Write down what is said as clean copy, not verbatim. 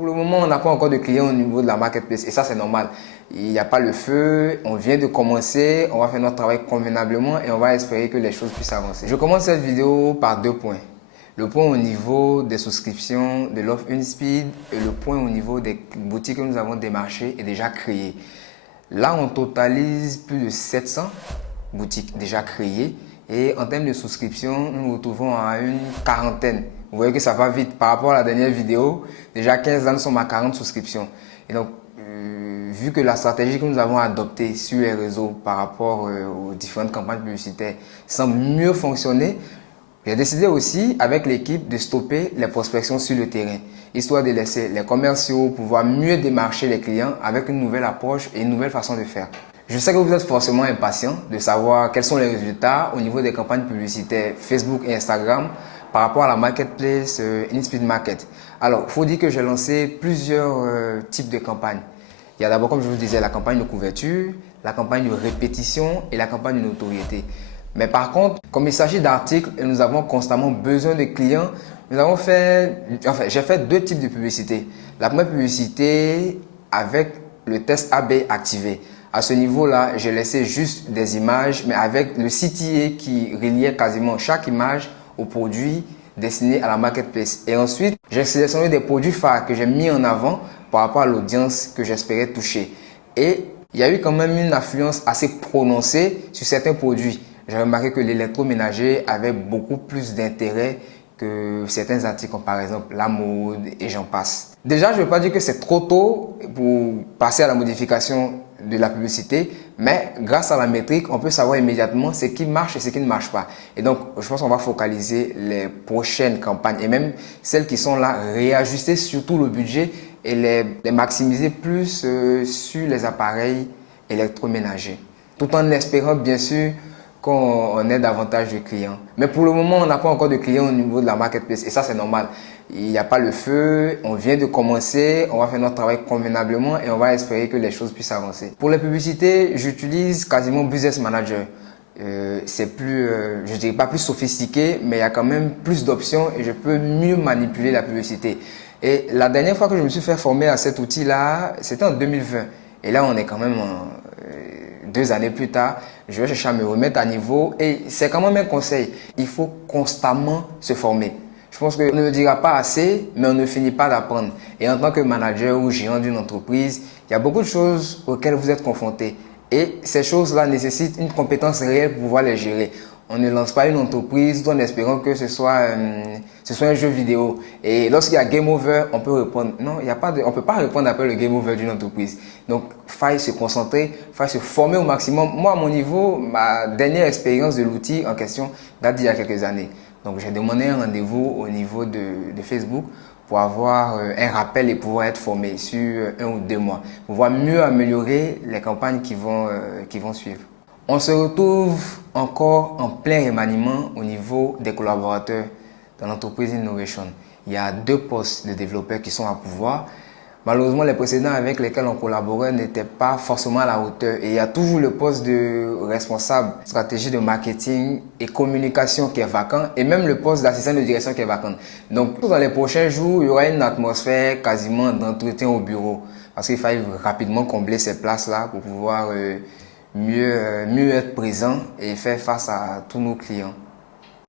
Pour le moment, on n'a pas encore de clients au niveau de la marketplace et ça, c'est normal. Il n'y a pas le feu, on vient de commencer, on va faire notre travail convenablement et on va espérer que les choses puissent avancer. Je commence cette vidéo par deux points. Le point au niveau des souscriptions de l'offre Unispeed et le point au niveau des boutiques que nous avons démarchées et déjà créées. Là, on totalise plus de 700 boutiques déjà créées et en termes de souscription, nous nous retrouvons à une quarantaine. Vous voyez que ça va vite par rapport à la dernière vidéo. Déjà 15 ans, nous sommes à 40 souscriptions. Et donc, vu que la stratégie que nous avons adoptée sur les réseaux par rapport aux différentes campagnes publicitaires semble mieux fonctionner, j'ai décidé aussi avec l'équipe de stopper les prospections sur le terrain, histoire de laisser les commerciaux pouvoir mieux démarcher les clients avec une nouvelle approche et une nouvelle façon de faire. Je sais que vous êtes forcément impatient de savoir quels sont les résultats au niveau des campagnes publicitaires Facebook et Instagram par rapport à la marketplace Unispeed Market. Alors, il faut dire que j'ai lancé plusieurs types de campagnes. Il y a d'abord, comme je vous disais, la campagne de couverture, la campagne de répétition et la campagne de notoriété. Mais par contre, comme il s'agit d'articles et nous avons constamment besoin de clients, j'ai fait deux types de publicité. La première publicité avec le test AB activé. À ce niveau-là, j'ai laissé juste des images, mais avec le CTA qui reliait quasiment chaque image au produit destiné à la marketplace. Et ensuite, j'ai sélectionné des produits phares que j'ai mis en avant par rapport à l'audience que j'espérais toucher. Et il y a eu quand même une affluence assez prononcée sur certains produits. J'ai remarqué que l'électroménager avait beaucoup plus d'intérêt que certains articles, comme par exemple la mode et j'en passe. Déjà, je ne veux pas dire que c'est trop tôt pour passer à la modification de la publicité, mais grâce à la métrique, on peut savoir immédiatement ce qui marche et ce qui ne marche pas. Et donc, je pense qu'on va focaliser les prochaines campagnes et même celles qui sont là, réajuster surtout le budget et les maximiser plus sur les appareils électroménagers. Tout en espérant bien sûr qu'on ait davantage de clients. Mais pour le moment, on n'a pas encore de clients au niveau de la marketplace et ça, c'est normal. Il n'y a pas le feu, on vient de commencer, on va faire notre travail convenablement et on va espérer que les choses puissent avancer. Pour les publicités, j'utilise quasiment Business Manager. C'est plus, je dirais pas plus sophistiqué, mais il y a quand même plus d'options et je peux mieux manipuler la publicité. Et la dernière fois que je me suis fait former à cet outil-là, c'était en 2020. Et là, on est quand même en 2 années plus tard, je vais chercher à me remettre à niveau et c'est quand même un conseil. Il faut constamment se former. Je pense qu'on ne le dira pas assez, mais on ne finit pas d'apprendre. Et en tant que manager ou gérant d'une entreprise, il y a beaucoup de choses auxquelles vous êtes confrontés. Et ces choses-là nécessitent une compétence réelle pour pouvoir les gérer. On ne lance pas une entreprise tout en espérant que ce soit un jeu vidéo. Et lorsqu'il y a game over, on peut répondre. Non, on ne peut pas répondre après le game over d'une entreprise. Donc, il faut se concentrer, il faut se former au maximum. Moi, à mon niveau, ma dernière expérience de l'outil en question date d'il y a quelques années. Donc, j'ai demandé un rendez-vous au niveau de Facebook pour avoir un rappel et pouvoir être formé sur 1 ou 2 mois, pour pouvoir mieux améliorer les campagnes qui vont suivre. On se retrouve encore en plein remaniement au niveau des collaborateurs dans l'entreprise Innovation. Il y a 2 postes de développeurs qui sont à pouvoir. Malheureusement, les précédents avec lesquels on collaborait n'étaient pas forcément à la hauteur. Et il y a toujours le poste de responsable stratégie de marketing et communication qui est vacant et même le poste d'assistant de direction qui est vacant. Donc, dans les prochains jours, il y aura une atmosphère quasiment d'entretien au bureau parce qu'il fallait rapidement combler ces places-là pour pouvoir mieux être présent et faire face à tous nos clients.